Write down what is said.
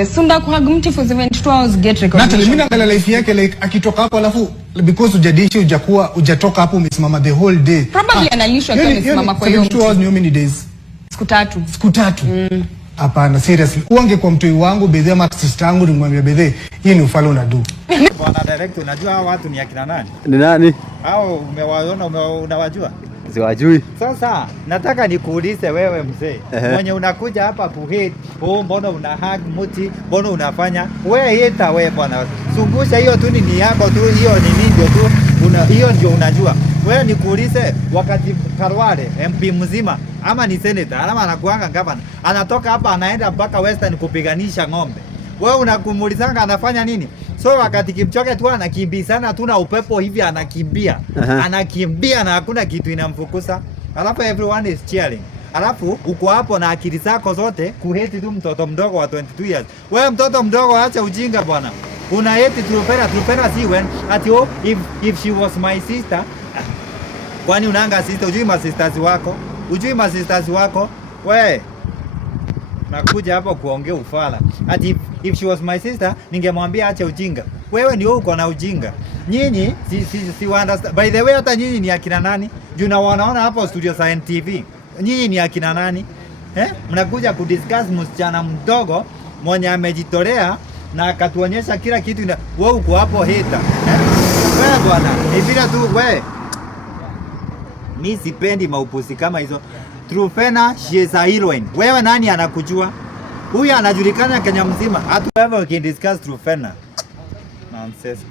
Sunda kuhag mti for 72 hours get recognition. Natalie, mimi naangalia life yake like akitoka hapo alafu because hujadishi hujatoka hapo umesimama the whole day. Probably analishwa kama amesimama kwa hiyo 72 hours ni how many days? Siku tatu. Siku tatu. Hapana, seriously. Uange kwa mtoi wangu bedhe ama sister yangu nimwambia bedhe hii ni ufalo unadu. Bwana director, unajua hao watu ni akina nani? Ni nani? Hao umewaona unawajua? Siwajui. Sasa nataka nikuulize wewe mzee, mwenye unakuja hapa kuhit, mbona una hug mti, mbona unafanya? Wewe hita wewe bwana. Zungusha hiyo tu ni yako tu, hiyo ni ndio tu. Hiyo ndio unajua. Wewe nikuulize, wakati Karwale MP mzima ama ni senator ama anakuanga gavana, anatoka hapa anaenda mpaka Western kupiganisha ng'ombe. Wewe unakumuulizanga anafanya nini? So wakati Kipchoge tu anakimbizana tu na upepo hivi anakimbia. Anakimbia na hakuna kitu inamfukusa. Alafu everyone is cheering. Alafu uko hapo na akili zako zote kuheti tu mtoto mdogo wa 22 years. Wewe mtoto mdogo acha ujinga bwana. Unaheti Trufena si when ati if she was my sister. Kwani unanga sister, ujui ma sisters wako? Ujui ma sisters wako? We nakuja hapo kuongea ufala. Ati if she was my sister ningemwambia acha ujinga. Wewe ni uko na ujinga. Nyinyi si understand. By the way hata nyinyi ni akina nani? Juu na wanaona hapo Studio Science TV. Nyinyi ni akina nani? Mnakuja kudiscuss msichana mdogo mwenye amejitolea na akatuonyesha kila kitu. Wewe uko hapo hater. Wewe bwana, ni vile tu wewe. Mimi sipendi maupusi kama hizo. Trufena, she is a heroine. Wewe nani anakujua? Huyu anajulikana Kenya mzima. Hatu ever can discuss Trufena. Nonsense.